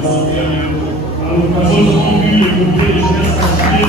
À l'occasion de mon but, écouter les gestes cachés.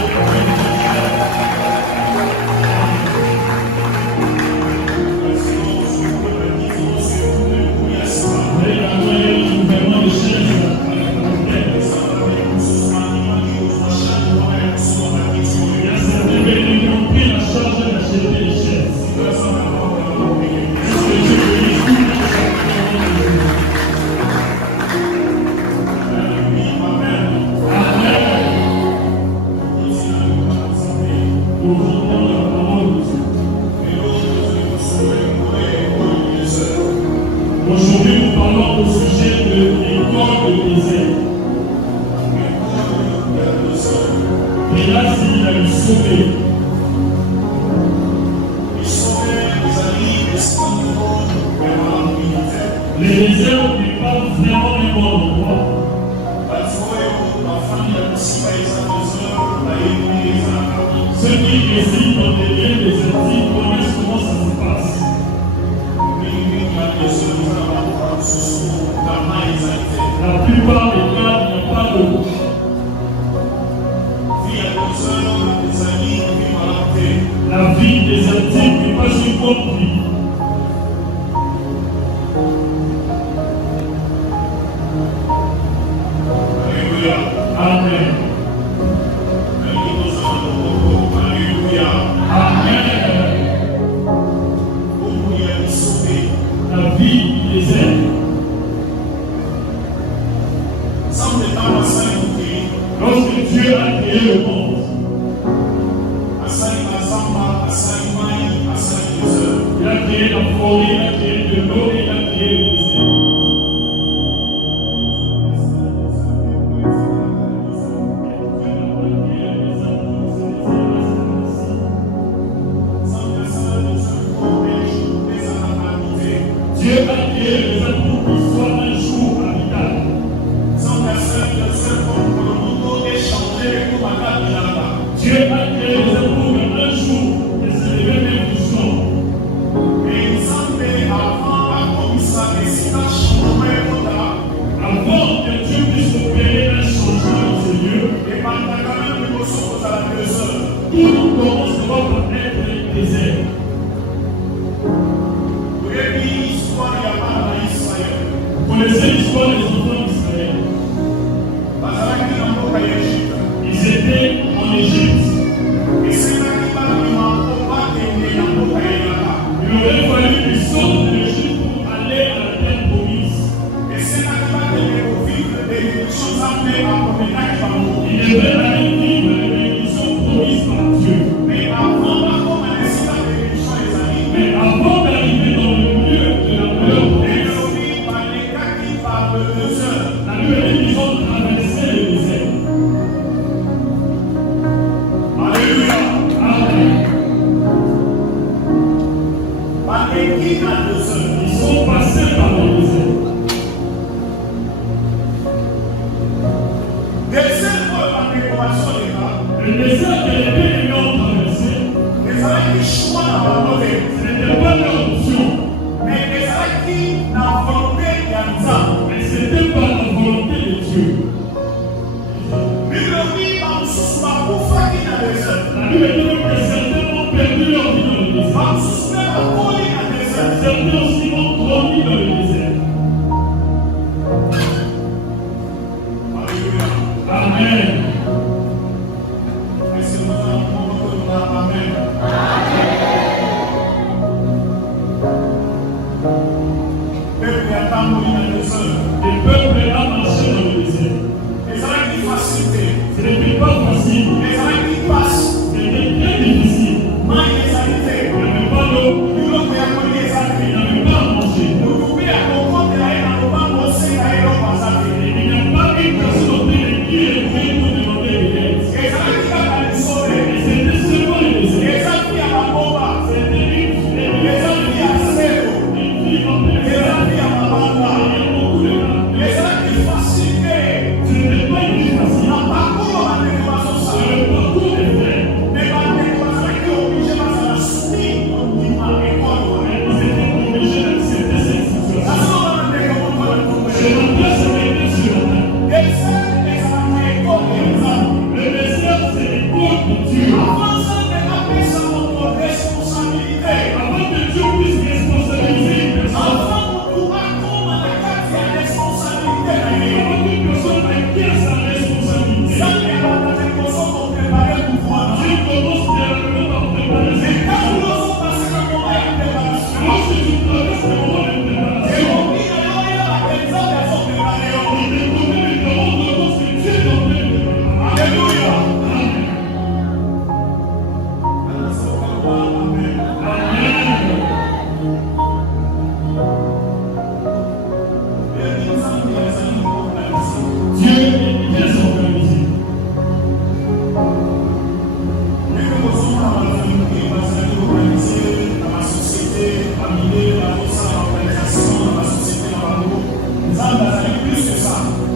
Aujourd'hui, nous parlons au sujet de l'école de désert. Et là, il a eu sauvé. Les déserts n'est pas vraiment un bon endroit. Ceux qui résident dans des lieux désertiques connaissent comment ça se passe. La plupart des cas, il n'y a pas d'eau. La vie désertique n'est pas une bonne vie. Amen. La vie du désert. Lorsque Dieu a créé le monde, il a créé la forêt, il a créé de l'eau, il a créé le désert. Dieu a créé le désert pour qu'il soit un jour habitable. Dieu a créé le désert pour qu'un jour il se révèle des visions. Avant que Dieu puisse opérer un changement dans ces lieux, tout commence d'abord par être un désert. Vous connaissez l'histoire des enfants d'Israël. Ils étaient en Égypte. Il aurait fallu qu'ils sortent de l'Égypte pour aller à la terre promise. Ils devaient aller vivre les bénédictions promises par Dieu. Mais avant d'arriver dans le lieu de la promise, la Bible dit qu'ils ont traversé le désert. Alléluia. Amen. Ils sont passés par le désert. Le désert que les pays ont traversé, ce n'était pas leur option. Mais c'était pas la volonté de Dieu. La Bible dit que certains ont perdu leur vie dans le désert. Certains aussi ont grandi dans le désert. Amen.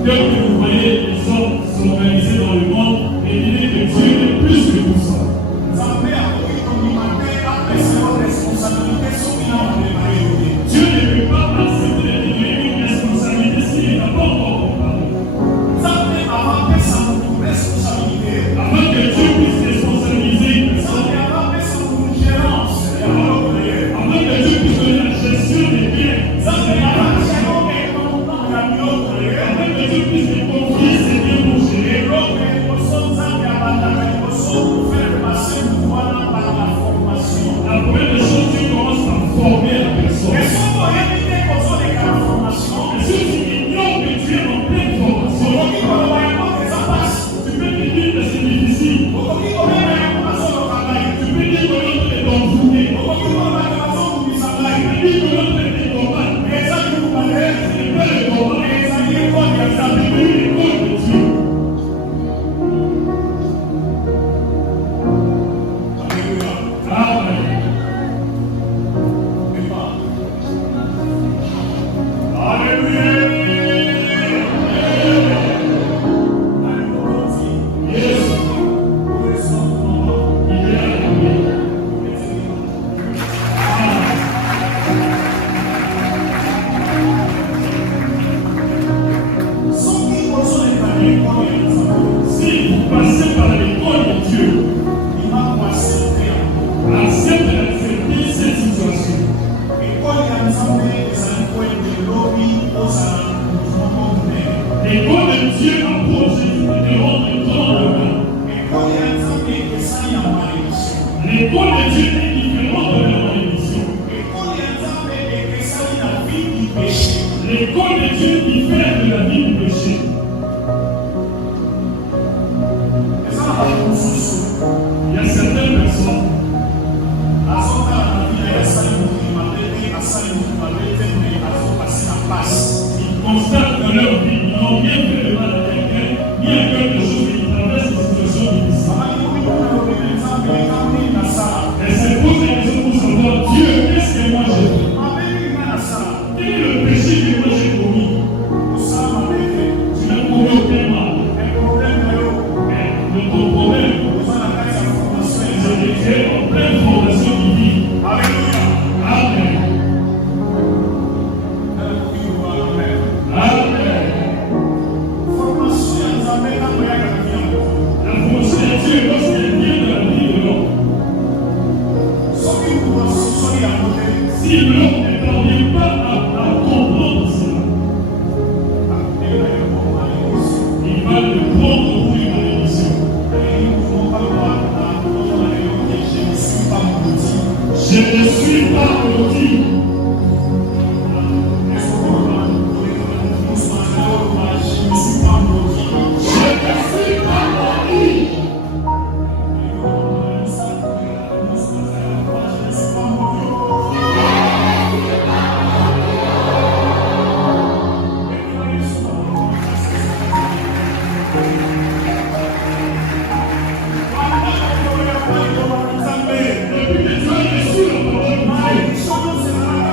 Dès que vous voyez les hommes s'organiser dans le monde, et l'idée que Dieu est plus que tout ça. Dieu ne peut pas accepter de donner une responsabilité s'il n'a pas encore préparé. Avant que Dieu puisse responsabiliser une personne, avant que Dieu puisse donner la gestion des biens, avant que Dieu puisse les confier ses biens pour gérer, la première des choses, Dieu commence par former la personne. Et si tu ignores que tu es en pleine formation, tu peux te dire que c'est difficile. Tu peux dire que l'autre est envoûté. Tu peux dire que l'autre est normal. C'est pas le normal. Ça peut être l'école de Dieu. Amen. Si vous passez par l'école de Dieu, accepte d'accepter cette situation. L'école de Dieu approche de rendre grand le mal. L'école de Dieu est différente de la malédiction. L'école de Dieu diffère de la vie du péché. Il y a certaines personnes qui constatent dans leur vie qu'ils n'ont rien fait de mal à quelqu'un, ni à quelque chose qui traverse une situation difficile. Et c'est pour cette raison pour savoir Dieu, qu'est-ce que moi j'ai fait? Quel est le péché que moi j'ai commis? Tu n'as commis aucun mal. Mais ton problème, c'est que tu es en pleine formation divine. Alléluia. Amen. Amen. La formation de Dieu, lorsqu'elle vient de la vie de l'homme, si l'homme ne parvient pas à comprendre cela, il va le prendre pour une malédiction. Je ne suis pas maudit. Depuis que tu as reçu la parole de Dieu,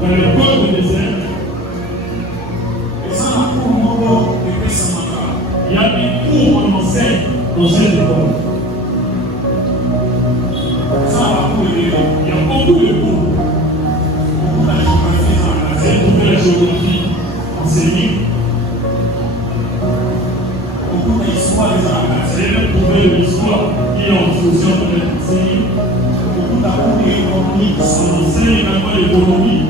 Dans l'école du désert, il y a des cours en enseigne dans cette école. Il y a beaucoup de cours. C'est pour la géographie enseignée. C'est pour l'histoire qui est en fonction de l'enseigne. On enseigne également l'économie.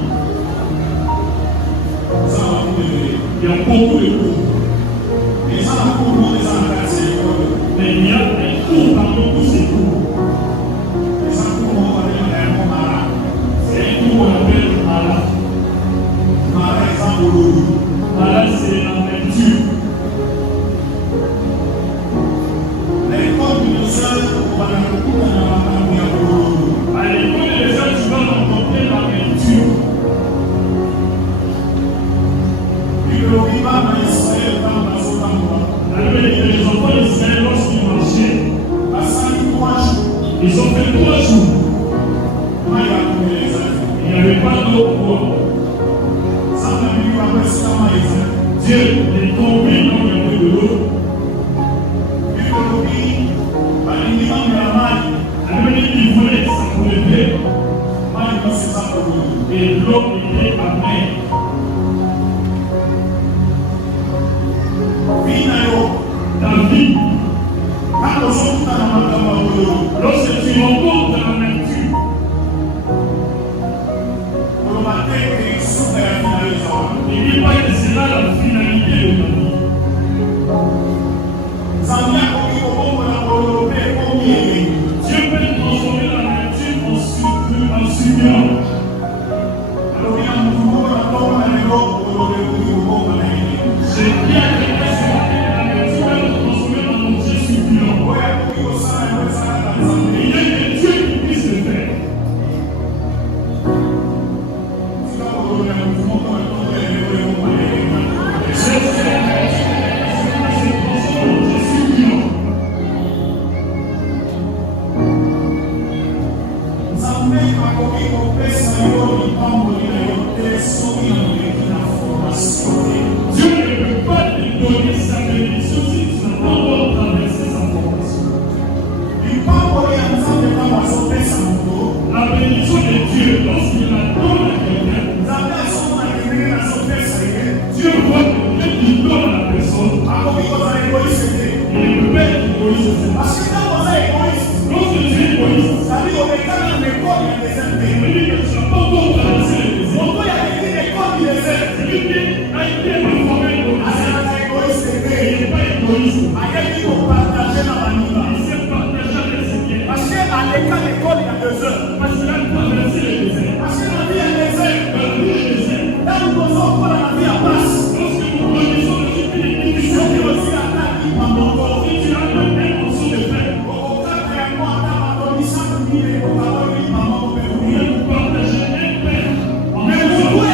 Il y a beaucoup de cours. Mais il y a des cours parmi tous ces cours. C'est un cours qu'on appelle Mara. Mara, c'est la peinture. À l'école des jeunes, tu vas rencontrer la peinture. Les enfants d'Israël, lorsqu'ils marchaient, ils ont fait 3 jours. Il n'y avait pas d'eau pour boire. Dieu est tombé dans le peu de l'eau. Il voulait s'accommoder. Et l'eau était amère. Ta vie, lorsque tu rencontres la nature, il dit pas que c'est là la finalité de ta vie. Dieu peut transformer la nature en succulent. C'est bien que la nature va transformer en objet succulent. Il y a que Dieu qui puisse le faire. Dieu ne peut pas te donner sa bénédiction si tu n'as pas encore traversé sa formation. La bénédiction de Dieu, lorsqu'il la donne à quelqu'un, Dieu voit que dès qu'il donne à la personne, il ne peut pas être égoïste. Lorsque tu es égoïste, ça veut dire que tu n'as pas encore traversé le désert. C'est lui qui a été informé au désert. Il n'est pas égoïste. Il s'est partagé avec ses biens. Parce qu'il a traversé le désert. Dans le désert. Lorsque nous connaissons le type de difficulté, si tu as même un morceau de pain, partager un pain en même temps. Pourquoi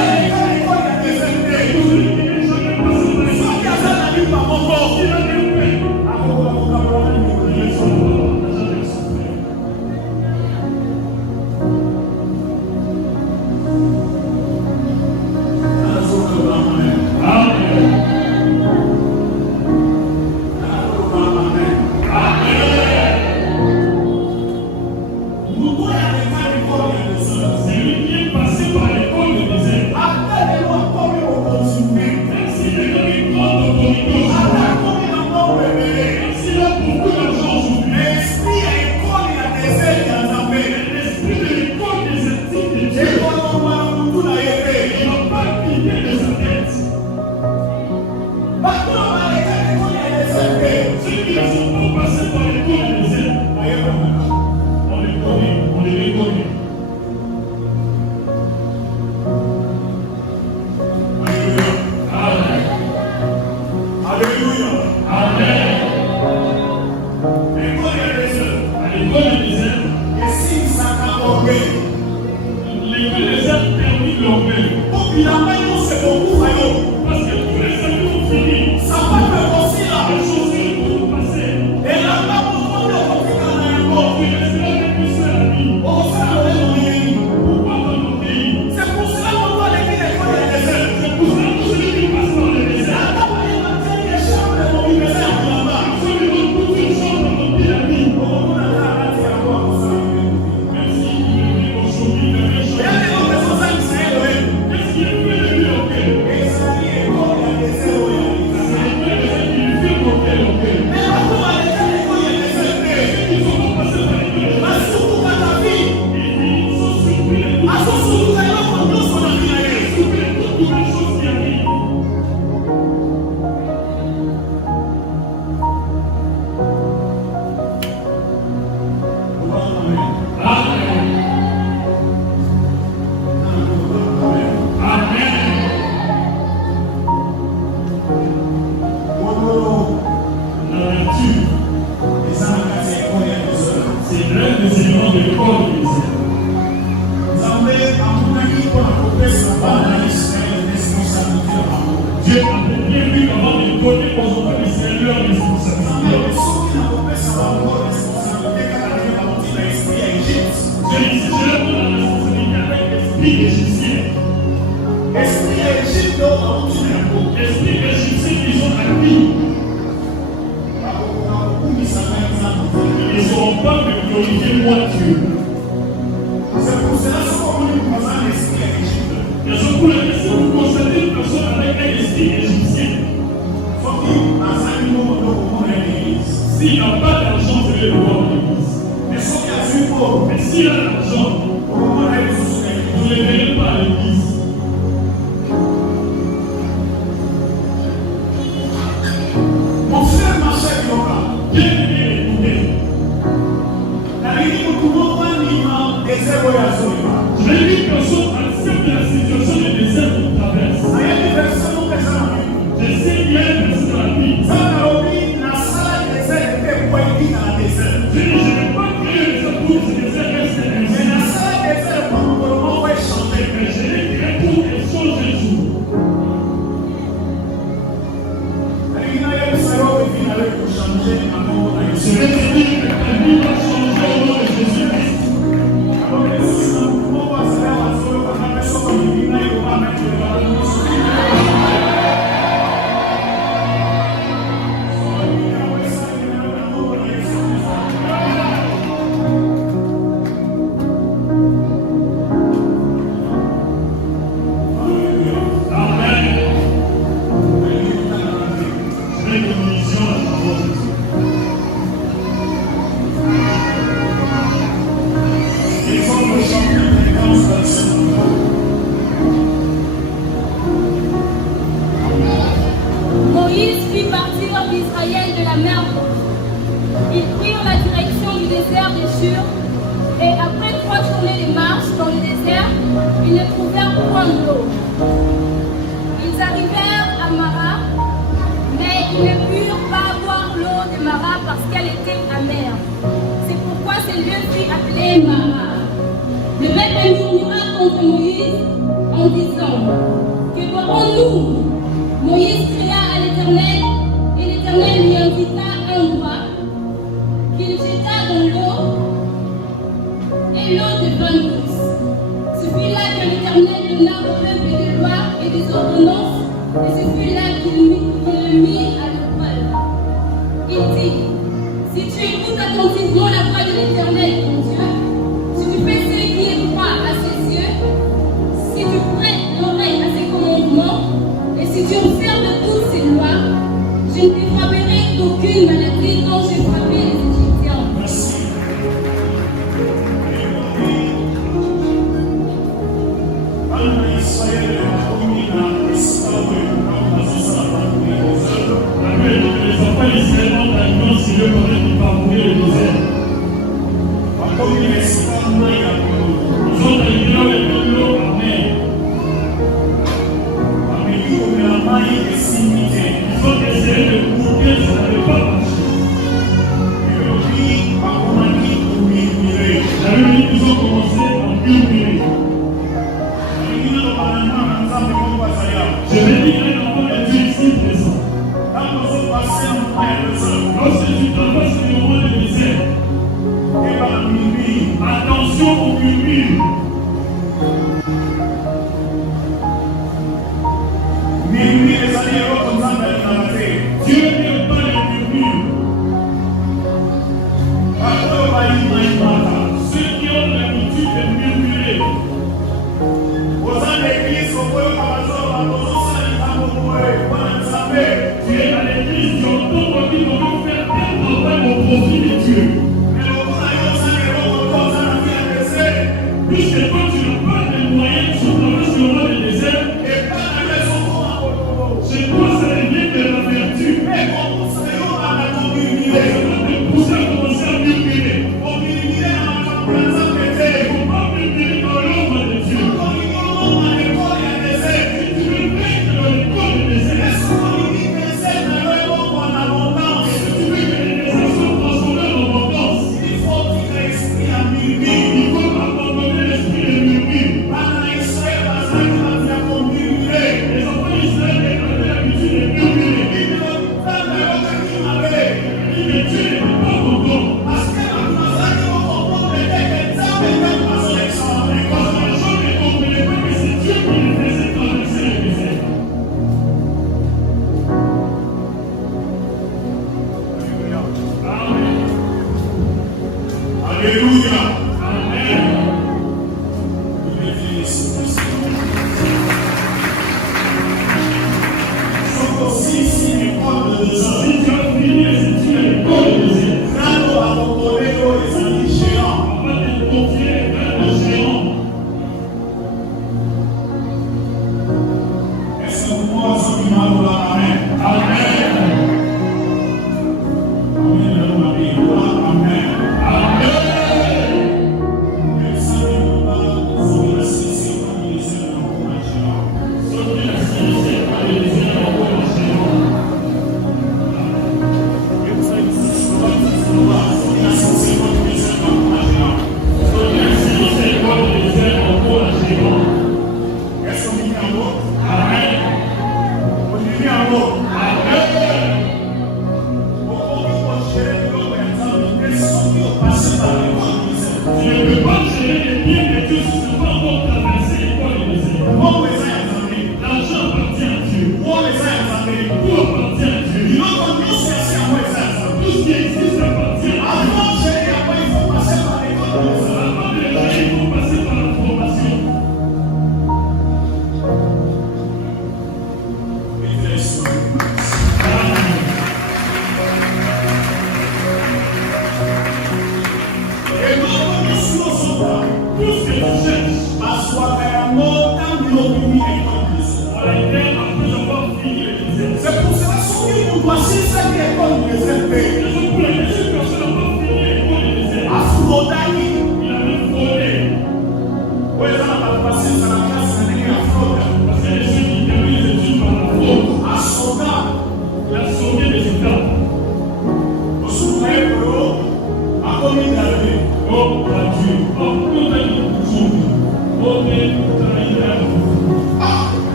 Dieu a bien vu avant de donner aux enfants d'Israël leur responsabilité. Je leur donne la responsabilité avec l'esprit égyptien. Esprit égyptien qu'ils ont acquis. Ils n'auront pas de glorifier moi Dieu. C'est pour cela que nous avons l'esprit égyptien. Et c'est pour laquelle si vous constatez une personne avec un esprit égyptien, s'il n'a pas d'argent, vous allez le voir en l'église. Mais s'il a l'argent, vous ne le verrez pas à l'église. Mon frère Marcel Yoka, bien aimé écouter. Je vais dire que personne accepte la situation de désert qu'on traverse. Je sais qu'il y a une personne dans la Bible. Je ne vais pas créer les désert pour ce désert reste ainsi. Mais je l'ai créé pour qu'elle change un jour. Je vais te dire que ta vie va changer au nom de Jésus-Christ. Moïse fit partir l'Israël de la mer Rouge. Ils prirent la direction du désert des Shur, et après 3 journées de marche dans le désert, ils ne trouvèrent point d'eau. Ils arrivèrent à Mara, mais ils ne purent pas boire l'eau de Mara parce qu'elle était amère. C'est pourquoi ce lieu fut appelé Mara. Le peuple murmura contre Moïse en disant: que ferons-nous? Moïse cria à l'Éternel, et l'Éternel lui indiqua un doigt qu'il jeta dans l'eau, et l'eau devint douce. Ce fut là que l'Éternel donna au peuple des lois et des ordonnances, et ce fut là qu'il le mit à l'épreuve. Il dit: si tu écoutes attentivement la voix de l'Éternel ton Dieu, si tu fais ce qui est droit à ses yeux, si tu prêtes l'oreille à ses commandements, et si tu observes toutes ces lois, je ne te frapperai d'aucune maladie dont j'ai frappé les Égyptiens. Merci. Les enfants d'Israël ont alliance sur le côté du parcourir le désert. Ils ont arrivé là avec l'eau amère. Ils ont essayé de goûter, ça n'avait pas marché. La Bible dit qu'ils ont commencé à murmurer.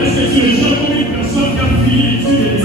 Est-ce que tu es jamais une personne qui a fini d'étudier?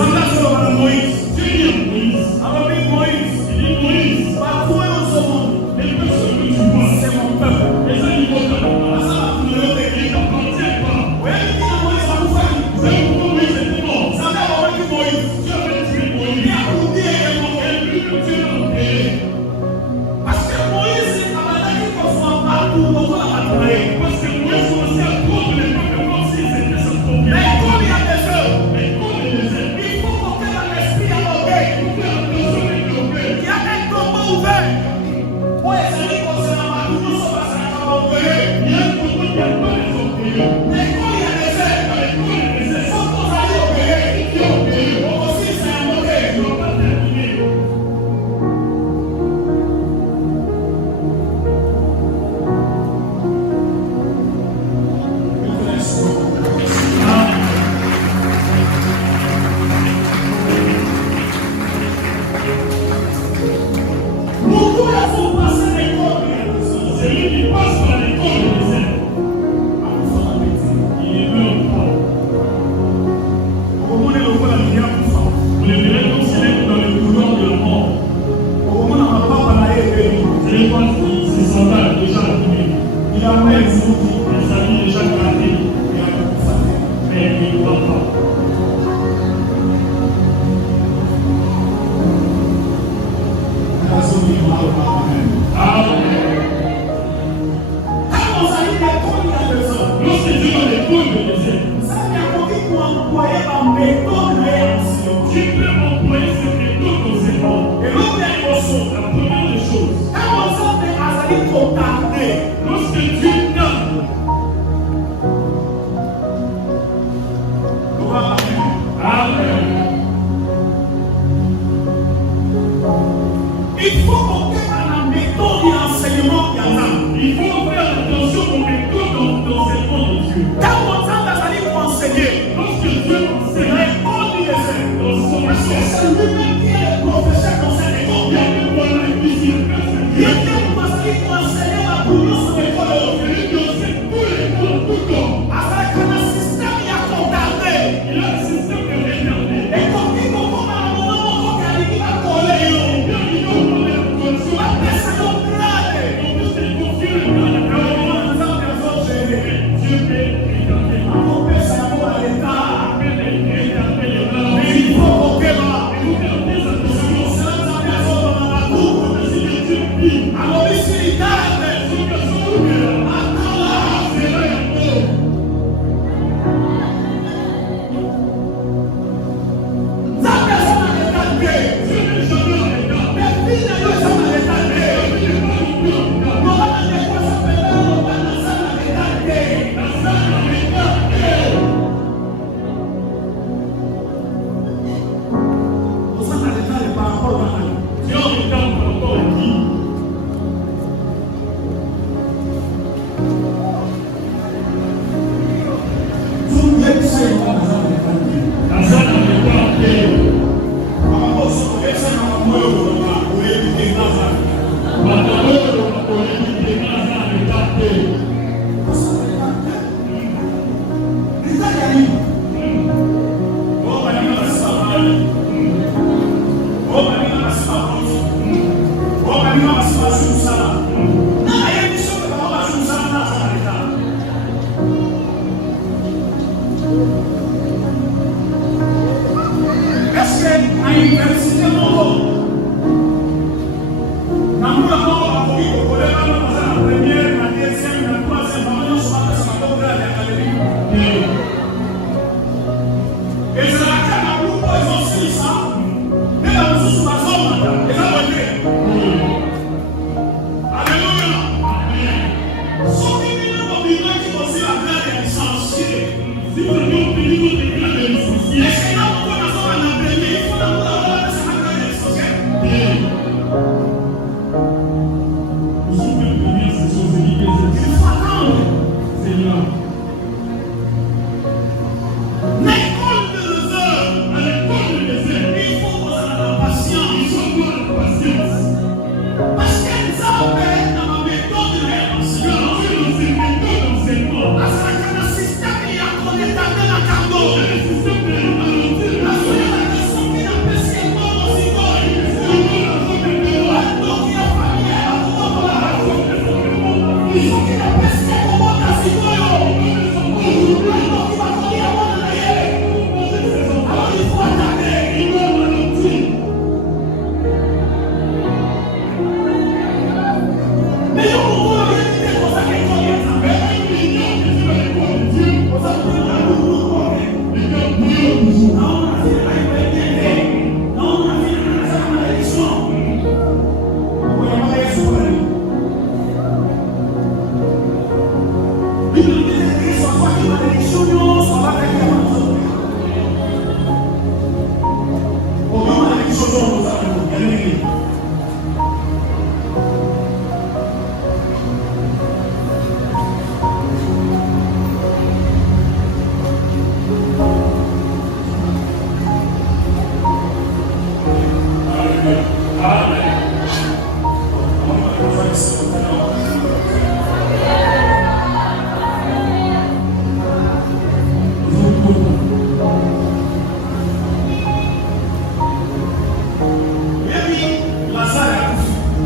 Vous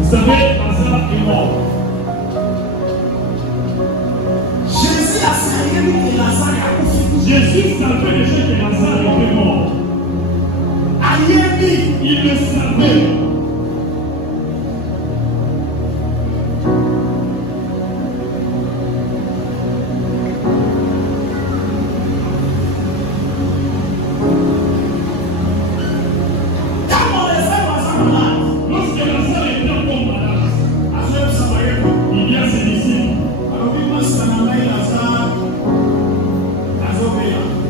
savez, Lazare est mort. Jésus a servi que Lazare a couché. Jésus savait déjà que Lazare était mort. Il le savait.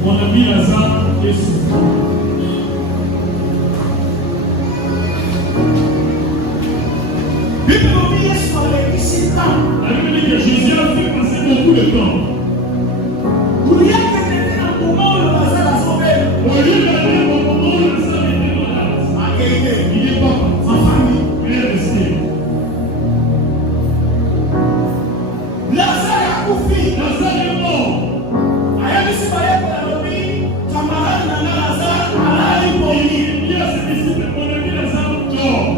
Mon ami Lazare est souffrant. La Bible dit que Jésus a fait passer beaucoup de temps. Au lieu d'aller au moment où Lazare était malade, il n'est pas parti. Il est resté. Lazare est mort. Il dit à ses disciples, mon ami Lazare dort.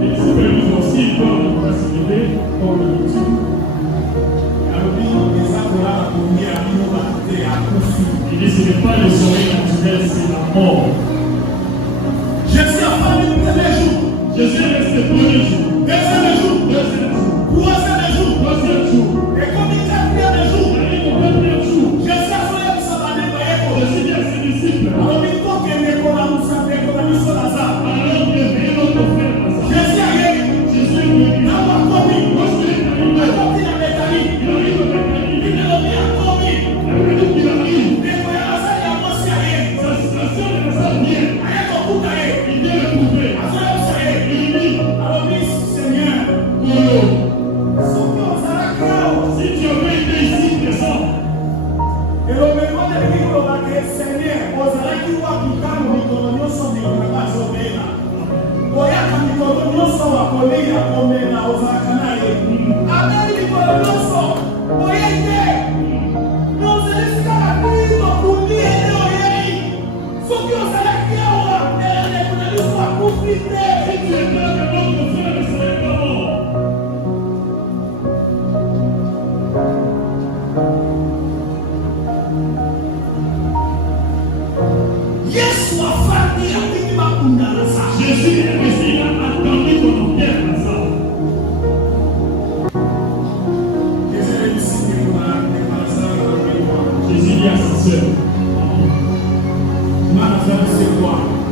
Les disciples nous aussi, ils doivent nous précipiter comme l'habitude. Il dit, ce n'est pas le sommeil naturel, c'est la mort. Jésus est resté premier jour. Deuxième jour. Troisième jour. Et comme il quatrième jour. Jésus dit à ses disciples. Alors que vient notre frère Lazare. Jésus est venu. Lorsqu'il est arrivé, il arrive à Béthanie. Il arrive. Sa situation de Lazare vient. Il vient le trouver. Si tu avais été ici présent, si tu étais avec notre frère, ne serait pas mort. Jésus est resté, il a attendu qu'on enterre Lazare. Jésus dit à sa sœur,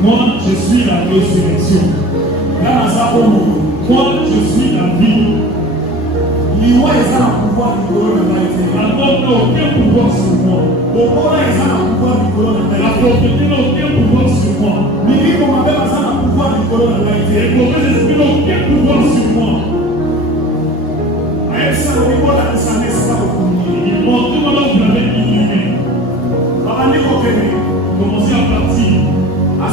moi je suis la résurrection. Moi je suis la vie. La mort n'a aucun pouvoir sur moi. La propriété n'a aucun pouvoir sur moi. Les mauvais esprits n'ont aucun pouvoir sur moi. Ils m'ont tout maintenant vous l'avez inhumé. Commencez à partir. Ils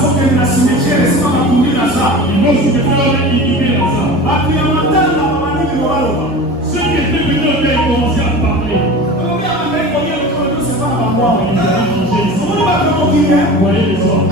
vont se faire inhumer Lazare. Ceux qui étaient venus au père commençaient à parler. Vous voyez les hommes.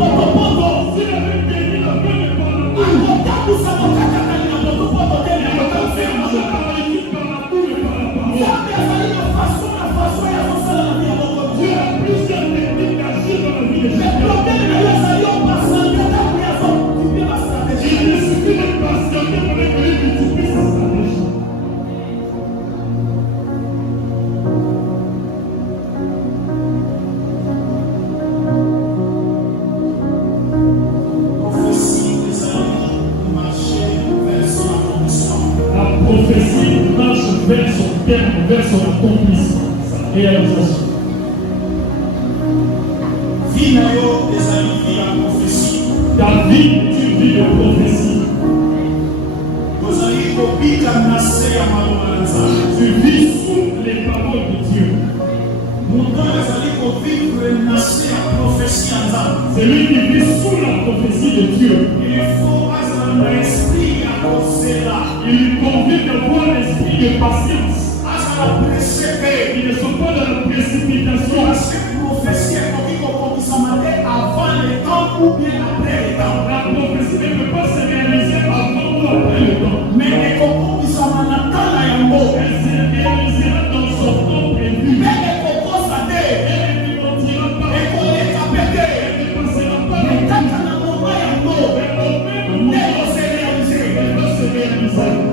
Popo terme vers son accomplissement, sa réalisation. Finalement, les amis de la prophétie. Ta vie est une vie de prophétie. Nos amis copient la nacée à Malomanza. Tu vis sous les paroles de Dieu. Mon temps, les amis copient la nacée à prophétie en âme. C'est lui qui vit sous la prophétie de Dieu. Il faut pas un esprit à causer là. Il lui convient d'avoir l'esprit de patience. Ils ne sont pas dans la précipitation. Cette prophétie est comme ça avant le temps ou bien après le temps. La prophétie ne peut pas se réaliser avant ou après le temps. Mais comme ça elle se réalisera dans son temps prévu. Mais elle ne mentira pas. elle ne passera pas. mais quand on a Mais au même moment, elle va se réaliser. elle va se réaliser.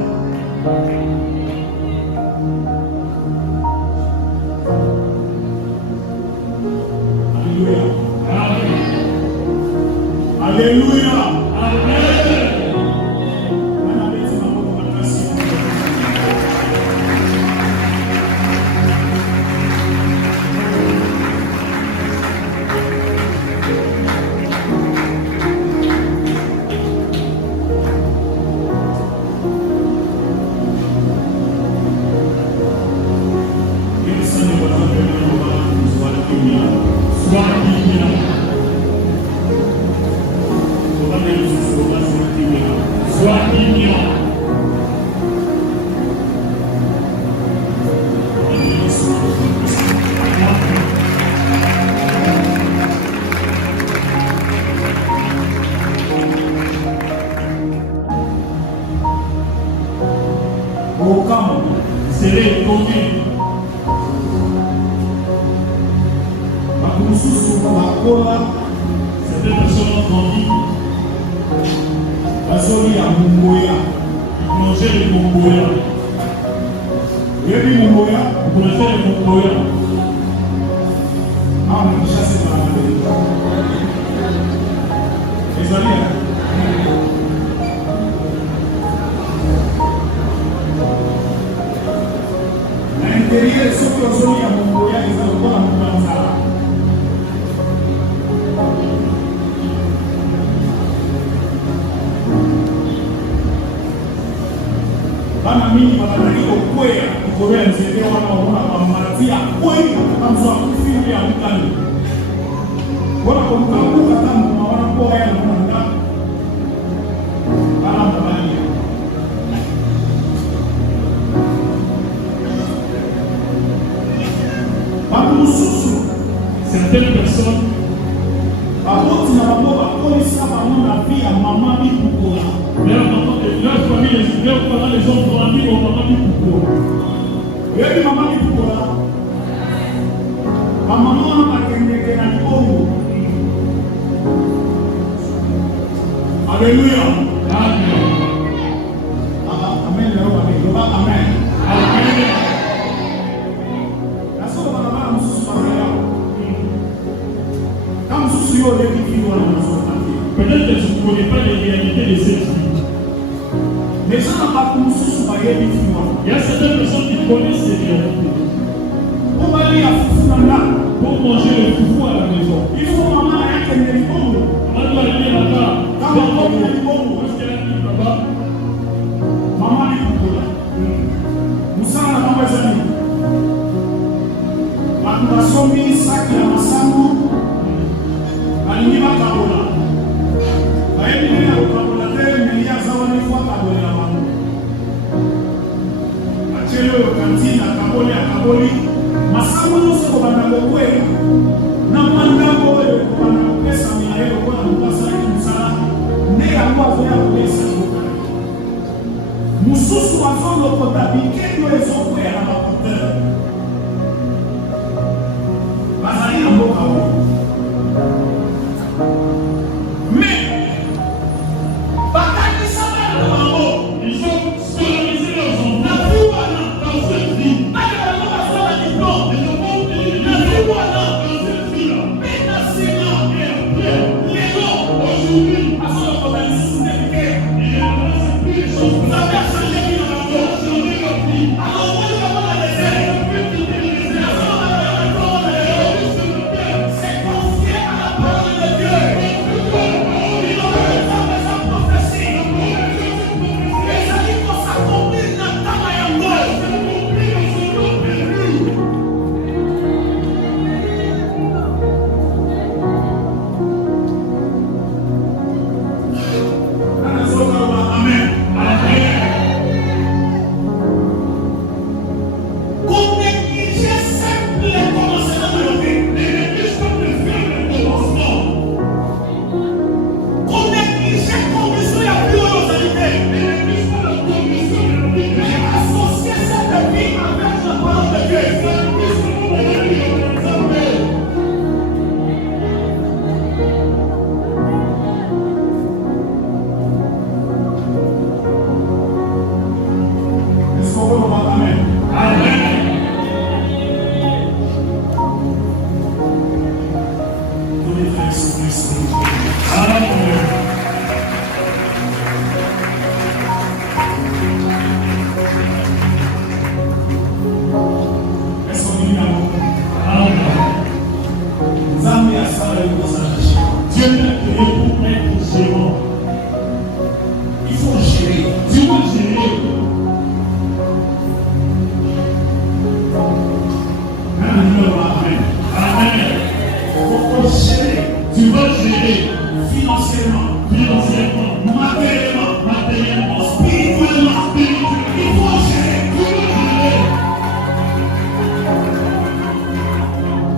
Alléluia. Amen. Certaines personnes ont grandi. Ils mangeaient le Mongoya. Vous connaissez le Mongoya? Les amis, l'intérieur, ce que vous avez à Mongolia, ils ont pas à ça. Bana mingi wanataka kukwea kukorea nzete wanaona wamamatia kweli kama kufiri ya mtani. Wana kumkumbuka kama wanakuwa yeye anaona bana mbali. Bamususu certaines personnes aboti na babo bakolisa bango na vie ya mama bikukola. Leur famille, leurs parents les ont grandis au moment du pouvoir. Et maman du pouvoir. Ma maman a gagné un congo. Alléluia. Amen. Amen. Amen. Amen. La seule maman a mususu paraya. Quand mususu yo le qui doit la maison. Peut-être que tu ne connais pas les réalités de cette vie. Les gens n'ont pas comme sous pareil. Il y a certaines personnes qui connaissent ces réalités. Pour aller à Fufuna, pour manger le foufou à la maison, il faut maman à un téléphone. On doit aller là-bas. Quand on a un téléphone, où est-ce qu'elle a dit là-bas? Maman est pour là. Nous sommes à la maison. Nous avons mis ça qui a massacré. Nous avons mis Kaboli, masango nyonso kobanda kokwela na mandambo oyo kobanda kopesa milaye lokola moto asalaki mosala nde yango azoya kopesa bokali mosusu azolokota bikendo ezokwea na baporteur bazali na mboka oyo mais bakanisa bana na bango Ils ont scolarisé leurs enfants. na viwana Dans cette vie. Aujourd'hui, Tu vas gérer financièrement, matériellement, spirituellement. Il faut gérer.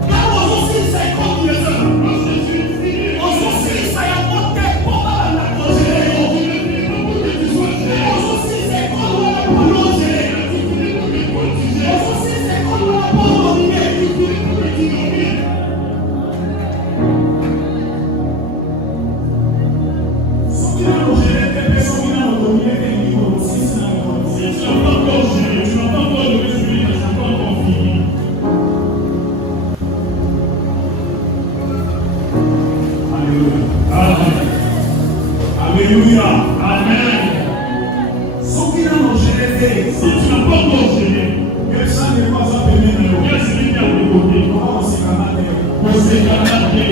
Car aujourd'hui, c'est comme les hommes. Aujourd'hui, ça y a monté pour la gérer. Aujourd'hui, c'est comme le gérer. Aujourd'hui, c'est comme le Alléluia. Amen. Si tu n'as pas encore géré, quel sang n'est pas appelé dans le quel c'est qui a décoté? On s'est canadé.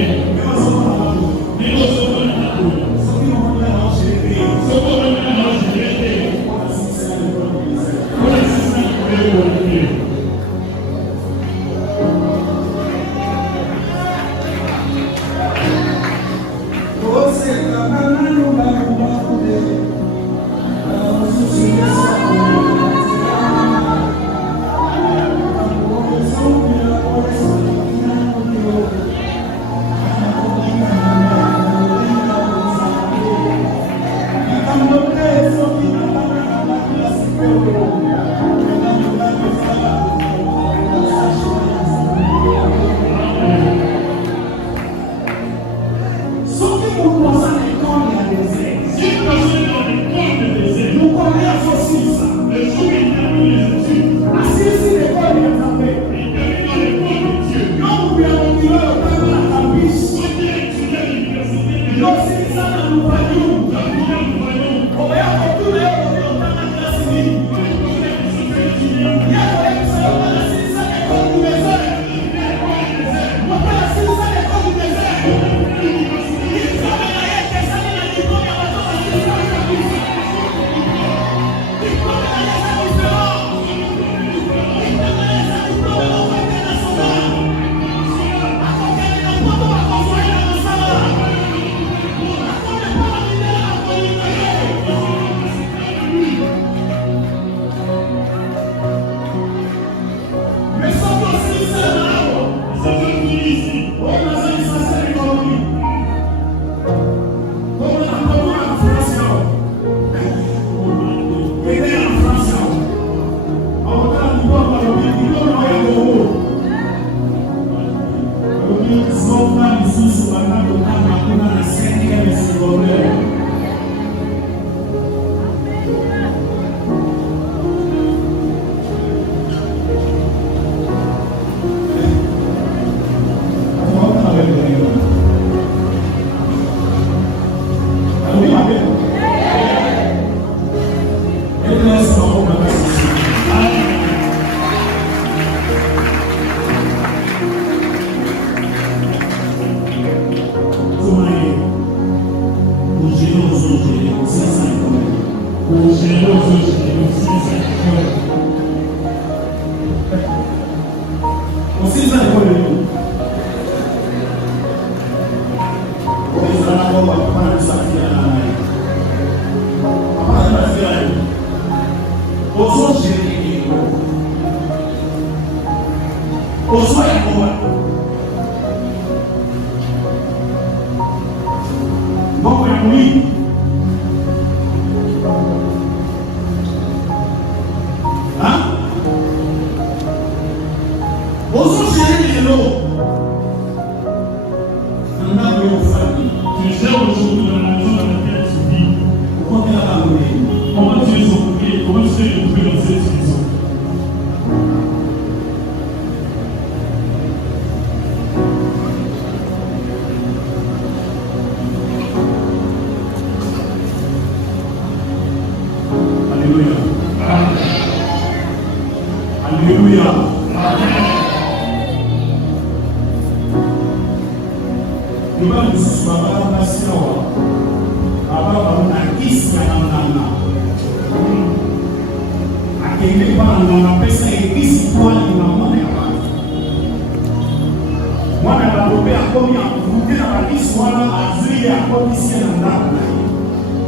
comme il a goûté dans la vie, soit là, à zéro, à quoi ici, à l'endroit.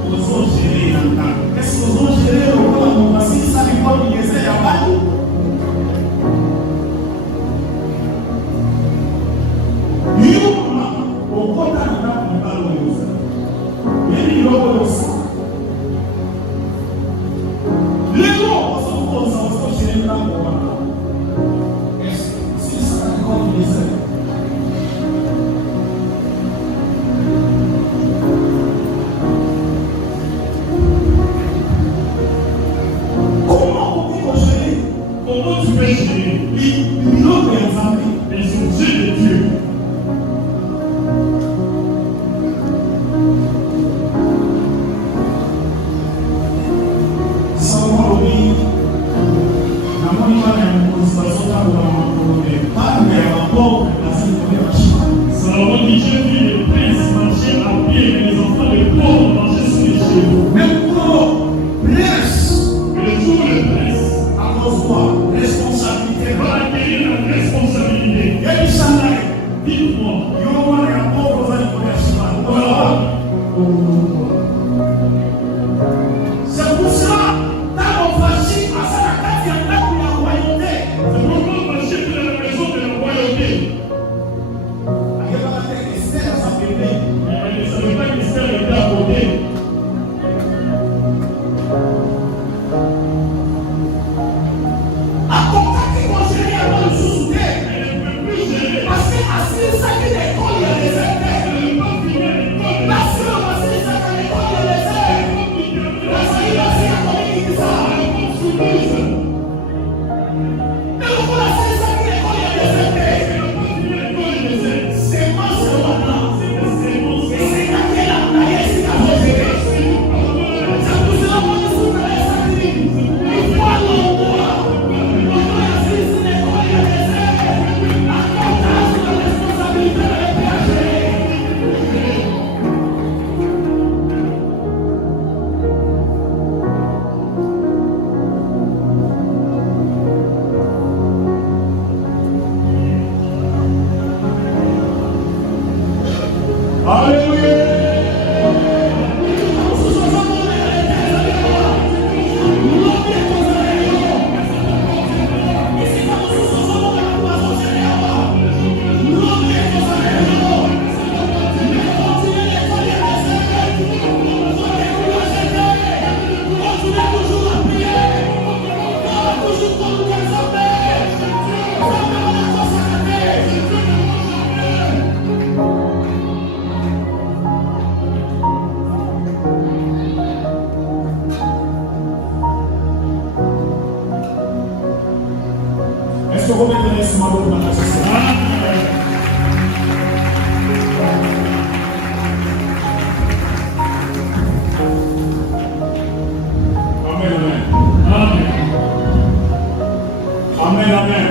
Aux autres gérer l'endroit. Qu'est-ce que aux autres gérer le rôle à mon passé, ça n'est pas une essai à bas. Comment tu peux gérer les objets de Dieu? Salomon dit, j'ai vu les princes marcher à pied et les enfants des pauvres marcher sur les chevaux. Mais le jour le prince responsabilité va acquérir la responsabilité. Dites-moi, c'est pour cela, dans mon fragile, à sa carte, il y a la royauté. c'est pourquoi marcher dans la maison de la royauté. Il y a pas de Esther à sa bébé. Elle ne savait pas qu'Esther était à côté. À contacter mon chéri avant de sous-souder. Elle ne peut plus gérer. Parce que assis, ça qui l'école, il y a des intérêts. Elle ne peut pas finir l'école. Parce que assis, ça qui l'école, il y a des intérêts. Parce qu'il a aussi la communauté ça. Elle est soumise. Mais le coup, assis, ça qui l'école, il y a des intérêts. Elle ne peut pas finir l'école et les aides. C'est moi, c'est moi, là. C'est bon, Et c'est laquelle la taille, c'est la vérité. C'est pour cela qu'on est sous la sacrée. Il faut l'endroit. L'endroit est assis, c'est l'école, il y a des intérêts. La comptable, c'est la responsabilité de l'EPHG. Est-ce que vous mettez ce mot dans la société? Amen, amen. Amen, amen.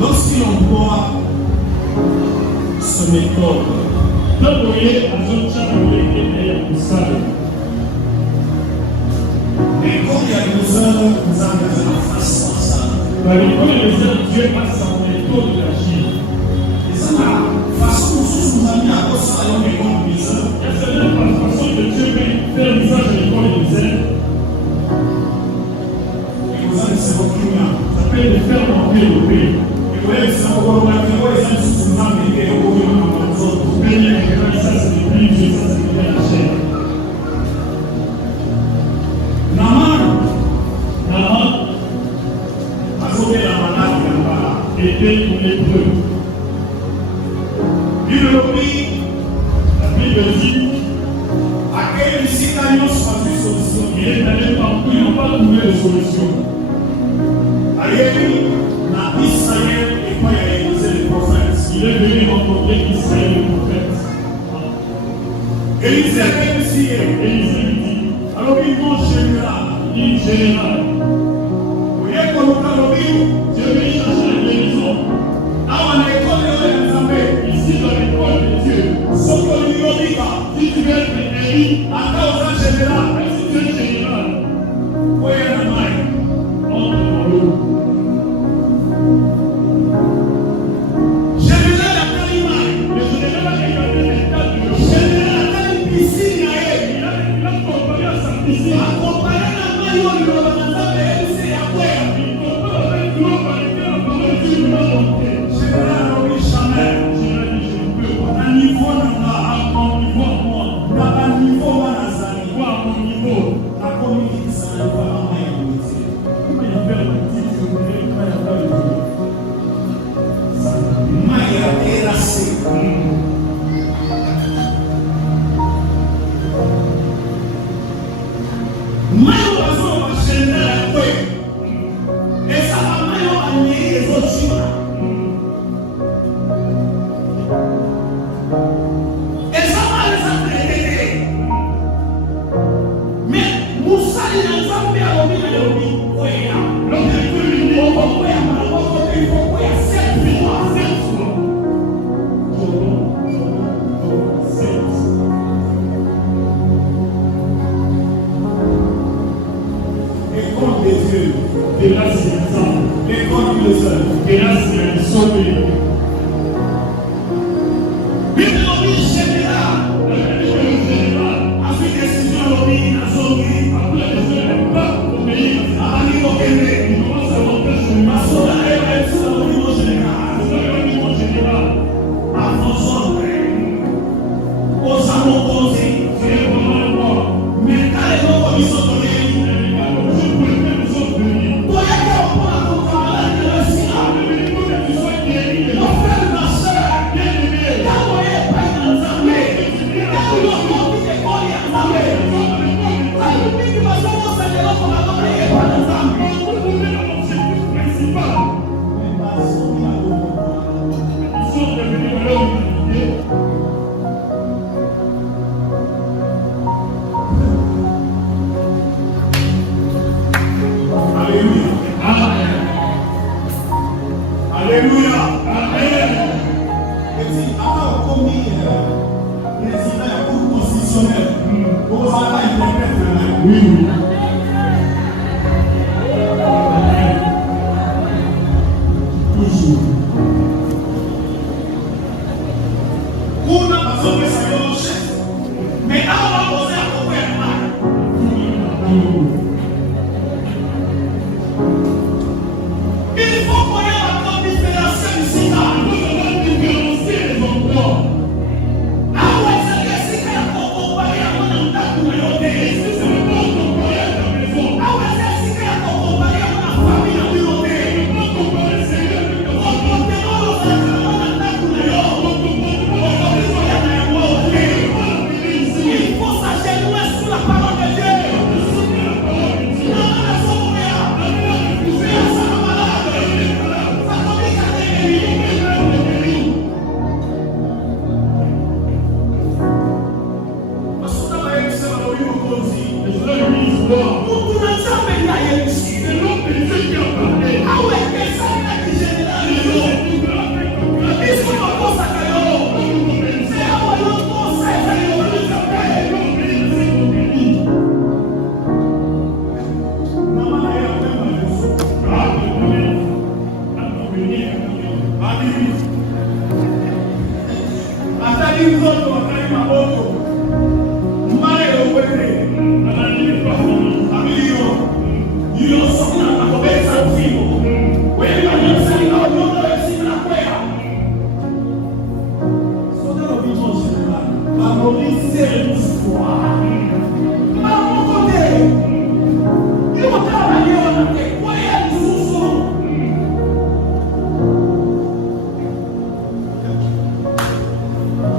Lorsqu'on voit ce méthode, D'abord, à Jean Charles et à Moussal. mais quand il y a besoin, nous avons besoin de face à ça. Dans l'école des aides, Dieu a sa méthode d'agir. Et ça, la façon dont nous avons mis à cause de ça, on est comme les uns. Et c'est même par la façon que Dieu veut faire l'usage de l'école des aides. Et vous avez ce document. Ça peut les faire monter le pays. Et vous avez ce document, vous avez ce document, vous avez ce document. Payer, ça c'est le plus Dieu, ça c'est la chair. Naman, Naman la malade, était pour l'épreuve. La Bible dit il est allé partout, il n'a pas trouvé de solution. Il est venu rencontrer Israël le prophète. Élisée Élisée lui dit, alors il général, Dieu veut chercher la guérison.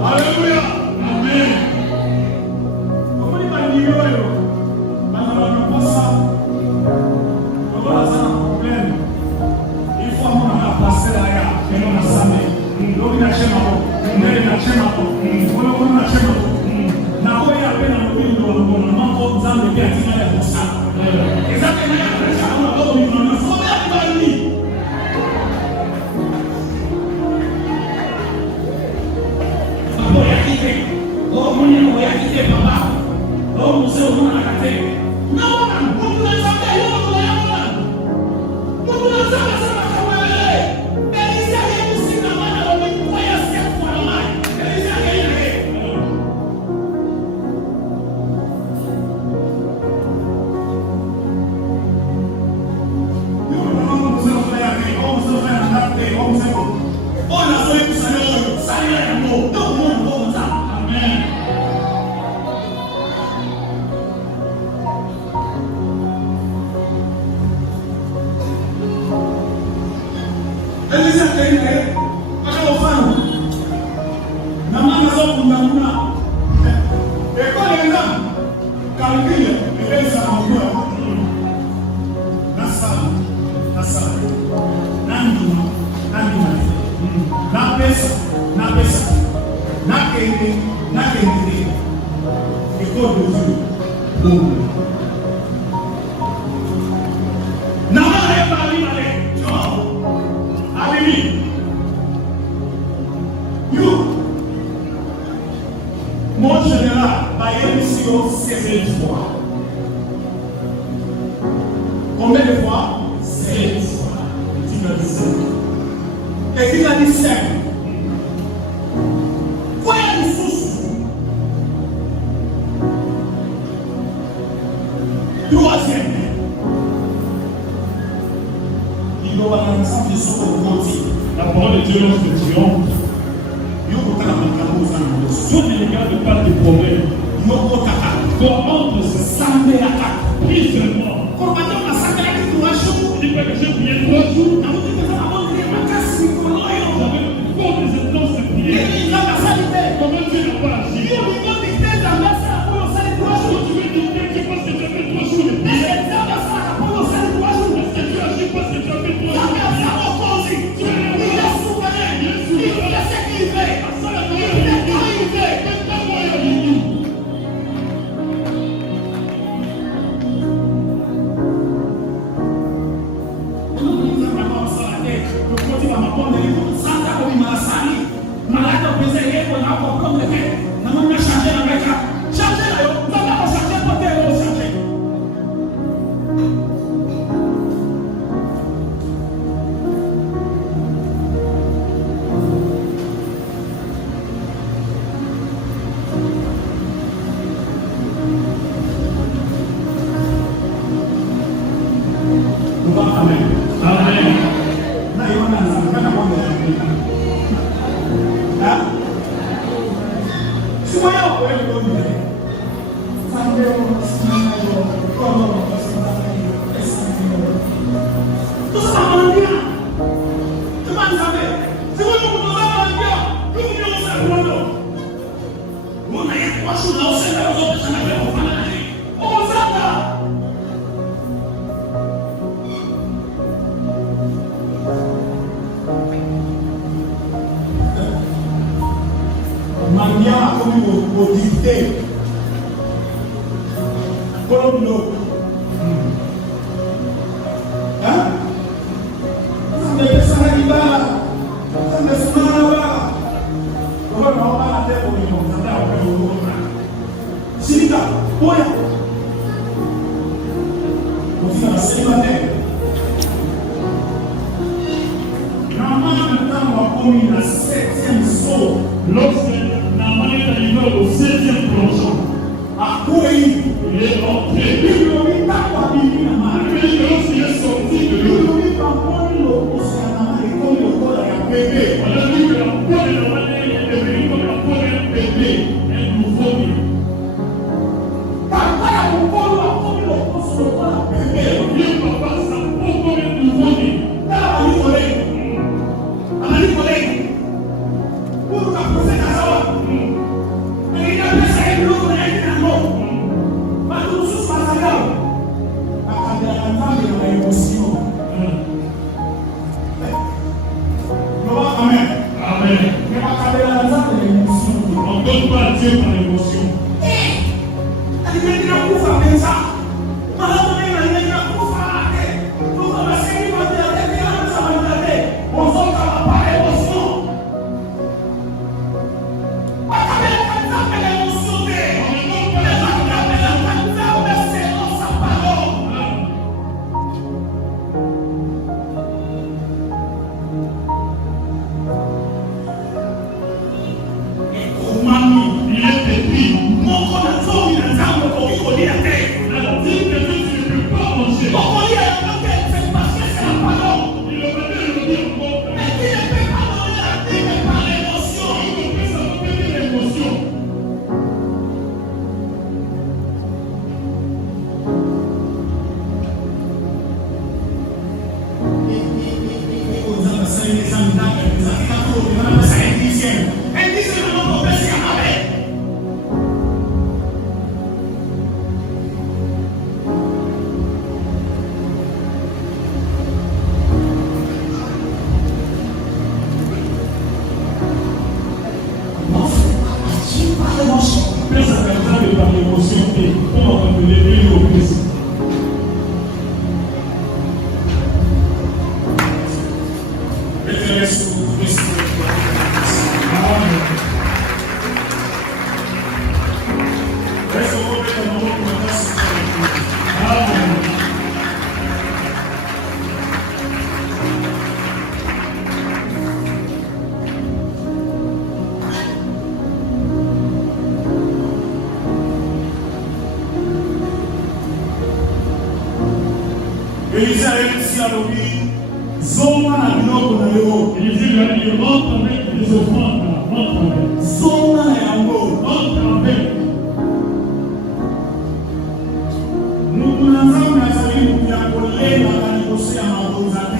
Alléluia. Amen. Elisa kaenda akafanya na mama zao kunamuna ekole nda kalkile Elisa amua nasa nandi na pesa na kende ekole ndu na wale bali mon général, ma émission 16 fois. Combien de fois? 16 fois. Tu m'as dit 5. Et tu m'as dit 5. Voilà une source. Troisième. Il doit avoir un ensemble de son côté. La parole de Dieu lorsque triomphe. Dieu ne regarde pas tes problèmes. Toi, entre ce samedi à 4, prie seulement. Il dit pas que j'ai prié 3 jours. J'avais fort des intenses de prière. Comment Dieu n'a pas agi? Tu veux dicter que parce que tu as fait 3 jours de prière. Est-ce que tu agis parce que tu as fait 3 jours de prière? Tu es souverain. Lorsque Naaman est arrivé au 7e plongeon, il est rentré. Lorsqu'il est sorti de l'eau, on a vu que la peau de Naaman est devenue comme la peau d'un bébé, un nouveau-né. Dieu papa, sa peau comme un nouveau-né. Jésus lui a dit, rentre avec les offrandes, rentre avec.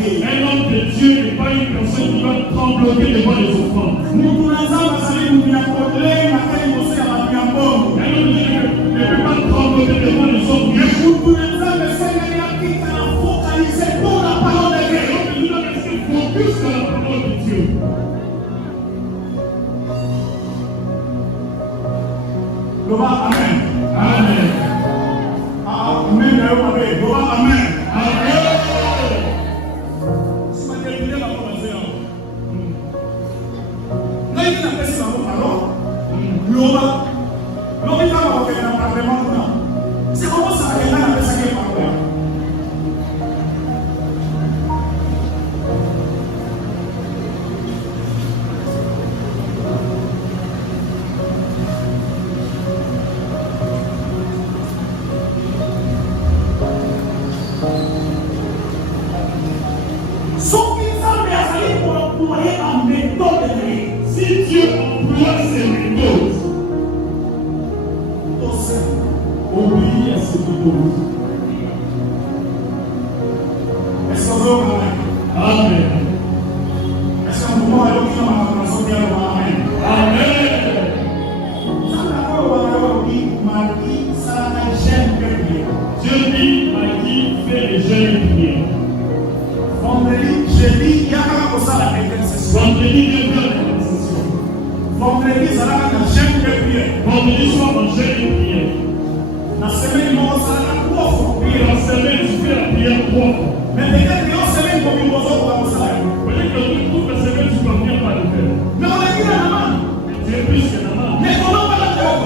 Un homme de Dieu n'est pas une personne qui va trembloter devant les offrandes. Un homme de Dieu ne peut pas trembloter devant les offrandes. Focus sur la parole de Dieu. Amen. Amen. Amen. Amen. c'est comment ça va si Dieu emploie ses méthodes, obéis à ses méthodes. Est-ce que vous avez Amen. Est-ce que vous pouvez aller dans la maison de Amen? Amen. Dieu dit, Marie fait les jeûnes prières. Vendredi, jeudi, il y a un peu ça la intercession. Vendredi, il y a l'intercession. Vendredi, ça va être un jeûne de prière. Vendredi soir, un jeûne de prière. La semaine, il va ça la trois Et la semaine, tu fais la prière 3 fois. Mais peut-être que la semaine, comme il va ça pour ça. Peut-être que toute la semaine, tu peux venir par le faire. Mais on a dit la main. Mais tu es plus que la main. Mais comment va la faire?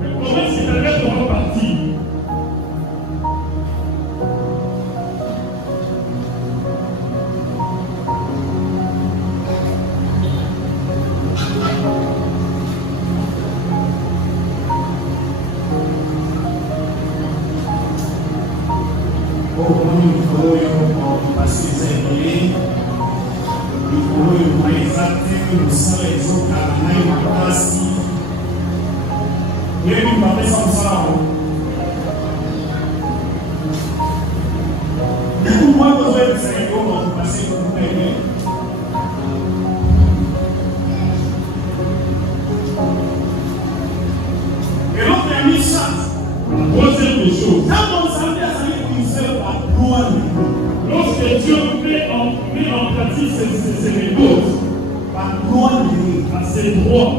Mais comment si ta tête va partir? Troisième des choses. Lorsque Dieu met en pratique ses méthodes, à ses droits,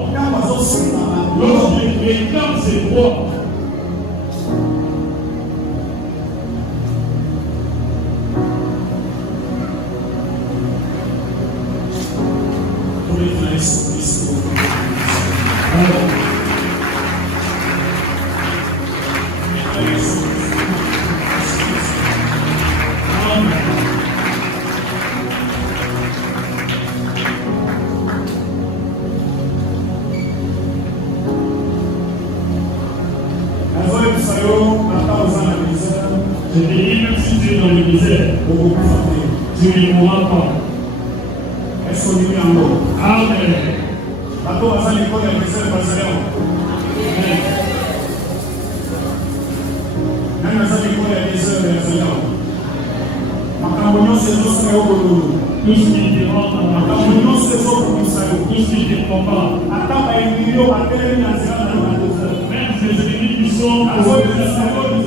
lorsqu'il réclame ses droits, je te dis, même si tu es dans le misère, tu ne mourras pas. Amen. Makambo nyonso ezosala yo kolulu Tout ce qui te rentre dans la makambo nyonso ezobundisa yo, tout ce qui te compare, ata baemili yo batelemi na nzela na yo na 2 heures, même les ennemis qui sont azobebisa yo